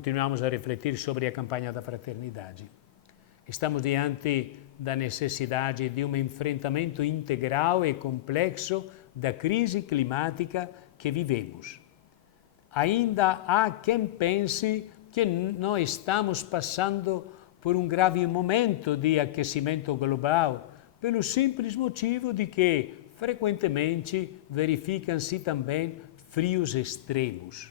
continuamos a refletir sobre a campanha da fraternidade. Estamos diante da necessidade de um enfrentamento integral e complexo da crise climática que vivemos. Ainda há quem pense que não estamos passando por um grave momento de aquecimento global, pelo simples motivo de que, frequentemente, verificam-se também frios extremos.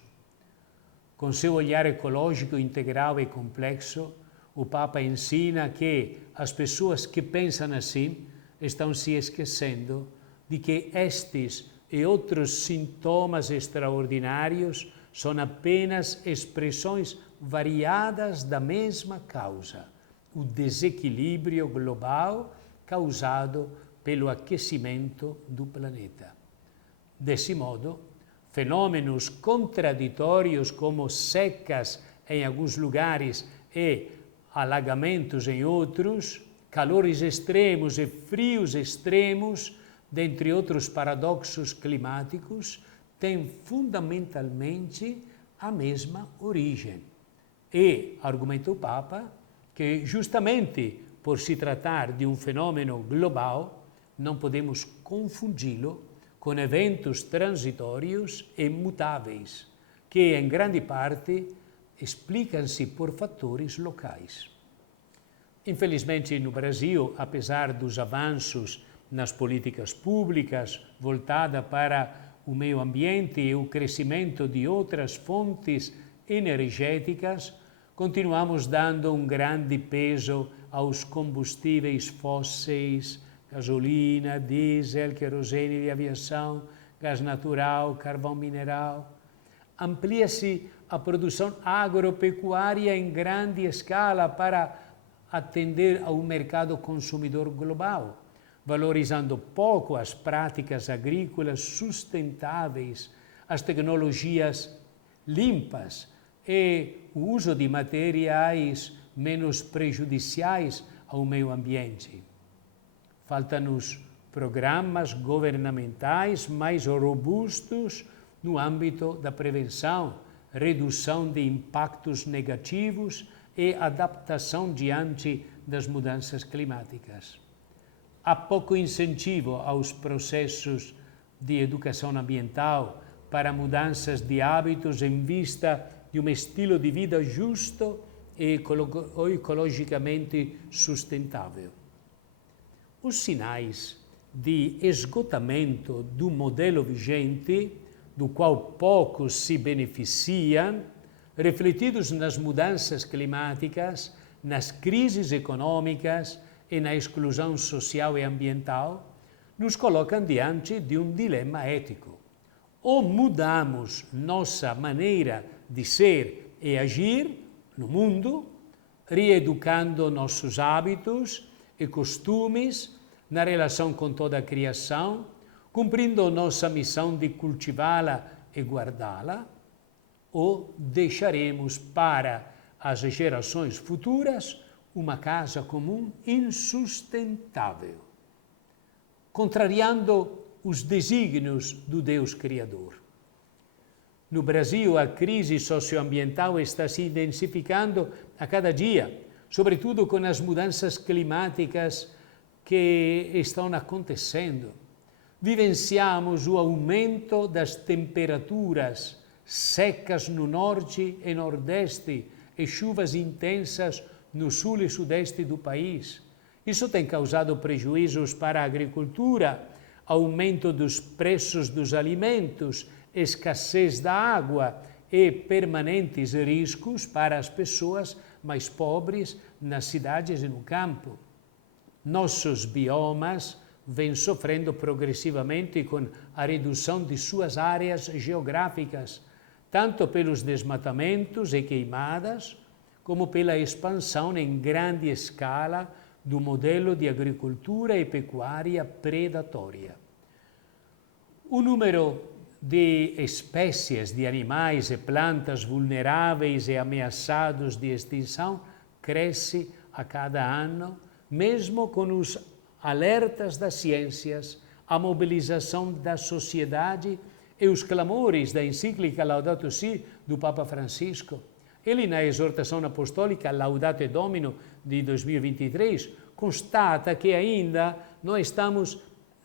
Com seu olhar ecológico integral e complexo, o Papa ensina que as pessoas que pensam assim estão se esquecendo de que estes e outros sintomas extraordinários são apenas expressões variadas da mesma causa, o desequilíbrio global causado pelo aquecimento do planeta. Desse modo, fenômenos contraditórios como secas em alguns lugares e alagamentos em outros, calores extremos e frios extremos, dentre outros paradoxos climáticos, têm fundamentalmente a mesma origem. E, argumenta o Papa, que justamente por se tratar de um fenômeno global, não podemos confundi-lo com eventos transitórios e mutáveis, que em grande parte explicam-se por fatores locais. Infelizmente, no Brasil, apesar dos avanços nas políticas públicas voltadas para o meio ambiente e o crescimento de outras fontes energéticas, continuamos dando um grande peso aos combustíveis fósseis, gasolina, diesel, querosene de aviação, gás natural, carvão mineral. Amplia-se a produção agropecuária em grande escala para atender ao mercado consumidor global, valorizando pouco as práticas agrícolas sustentáveis, as tecnologias limpas e o uso de materiais menos prejudiciais ao meio ambiente. Faltam-nos programas governamentais mais robustos no âmbito da prevenção, redução de impactos negativos e adaptação diante das mudanças climáticas. Há pouco incentivo aos processos de educação ambiental para mudanças de hábitos em vista de um estilo de vida justo e ecologicamente sustentável. Os sinais de esgotamento do modelo vigente, do qual poucos se beneficiam, refletidos nas mudanças climáticas, nas crises econômicas e na exclusão social e ambiental, nos colocam diante de um dilema ético. Ou mudamos nossa maneira de ser e agir no mundo, reeducando nossos hábitos e costumes na relação com toda a criação, cumprindo nossa missão de cultivá-la e guardá-la, ou deixaremos para as gerações futuras uma casa comum insustentável, contrariando os desígnios do Deus Criador. No Brasil, a crise socioambiental está se intensificando a cada dia, sobretudo com as mudanças climáticas que estão acontecendo. Vivenciamos o aumento das temperaturas secas no norte e nordeste e chuvas intensas no sul e sudeste do país. Isso tem causado prejuízos para a agricultura, aumento dos preços dos alimentos, escassez da água e permanentes riscos para as pessoas mais pobres nas cidades e no campo. Nossos biomas vêm sofrendo progressivamente com a redução de suas áreas geográficas, tanto pelos desmatamentos e queimadas, como pela expansão em grande escala do modelo de agricultura e pecuária predatória. O número de espécies de animais e plantas vulneráveis e ameaçados de extinção cresce a cada ano, mesmo com os alertas das ciências, a mobilização da sociedade e os clamores da encíclica Laudato Si do Papa Francisco. Ele, na exortação apostólica Laudato Domino de 2023, constata que ainda não estamos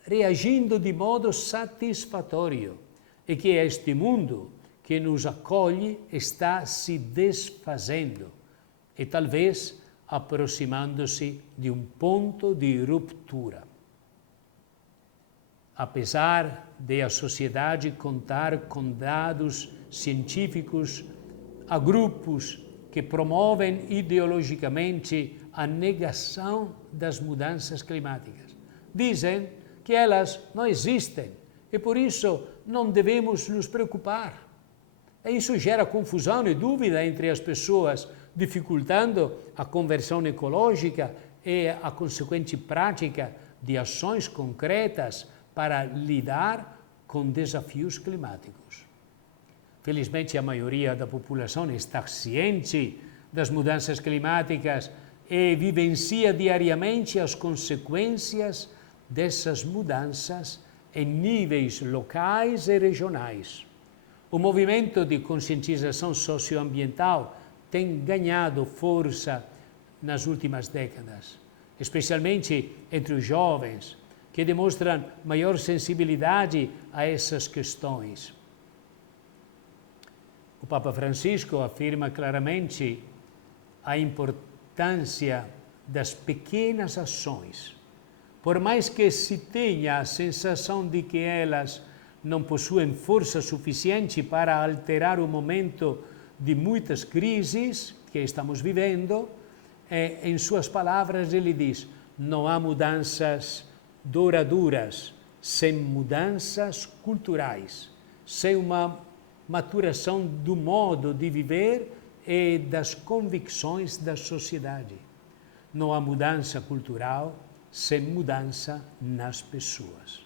reagindo de modo satisfatório e que este mundo que nos acolhe está se desfazendo e talvez aproximando-se de um ponto de ruptura. Apesar de a sociedade contar com dados científicos, há grupos que promovem ideologicamente a negação das mudanças climáticas. Dizem que elas não existem e por isso não devemos nos preocupar. E isso gera confusão e dúvida entre as pessoas, dificultando a conversão ecológica e a consequente prática de ações concretas para lidar com desafios climáticos. Felizmente, a maioria da população está ciente das mudanças climáticas e vivencia diariamente as consequências dessas mudanças em níveis locais e regionais. O movimento de conscientização socioambiental tem ganhado força nas últimas décadas, especialmente entre os jovens, que demonstram maior sensibilidade a essas questões. O Papa Francisco afirma claramente a importância das pequenas ações, por mais que se tenha a sensação de que elas não possuem força suficiente para alterar o momento de muitas crises que estamos vivendo. Em suas palavras, ele diz: não há mudanças duradouras sem mudanças culturais, sem uma maturação do modo de viver e das convicções da sociedade. Não há mudança cultural sem mudança nas pessoas.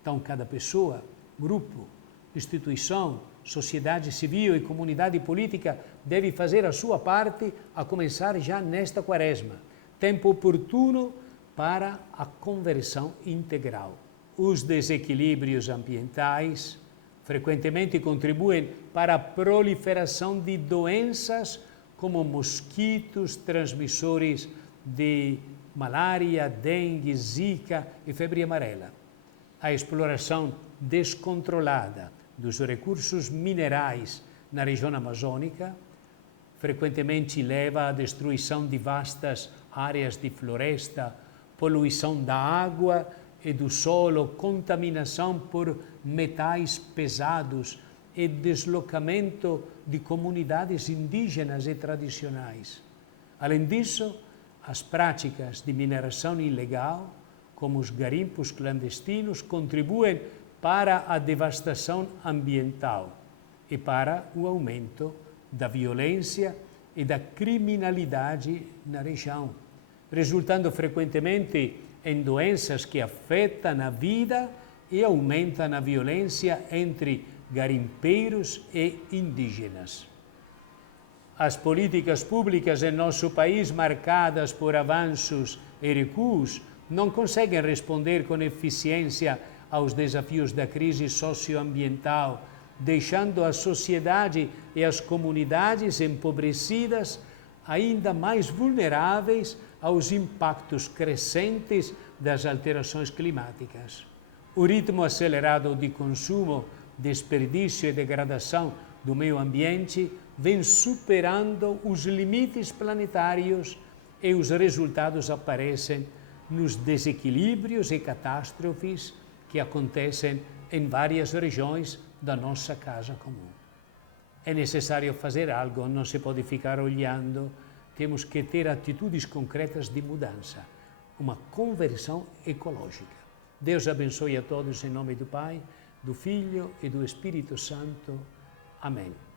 Então, cada pessoa, grupo, instituição, sociedade civil e comunidade política deve fazer a sua parte, a começar já nesta quaresma. Tempo oportuno para a conversão integral. Os desequilíbrios ambientais frequentemente contribuem para a proliferação de doenças como mosquitos transmissores de malária, dengue, zika e febre amarela. A exploração descontrolada dos recursos minerais na região amazônica frequentemente leva à destruição de vastas áreas de floresta, poluição da água e do solo, contaminação por metais pesados e deslocamento de comunidades indígenas e tradicionais. Além disso, as práticas de mineração ilegal, como os garimpos clandestinos, contribuem para a devastação ambiental e para o aumento da violência e da criminalidade na região, resultando frequentemente em doenças que afetam a vida e aumentam a violência entre garimpeiros e indígenas. As políticas públicas em nosso país, marcadas por avanços e recuos, não conseguem responder com eficiência aos desafios da crise socioambiental, deixando a sociedade e as comunidades empobrecidas ainda mais vulneráveis aos impactos crescentes das alterações climáticas. O ritmo acelerado de consumo, desperdício e degradação do meio ambiente vem superando os limites planetários e os resultados aparecem nos desequilíbrios e catástrofes que acontecem em várias regiões da nossa casa comum. É necessário fazer algo, não se pode ficar olhando, temos que ter atitudes concretas de mudança, uma conversão ecológica. Deus abençoe a todos em nome do Pai, do Filho e do Espírito Santo. Amém.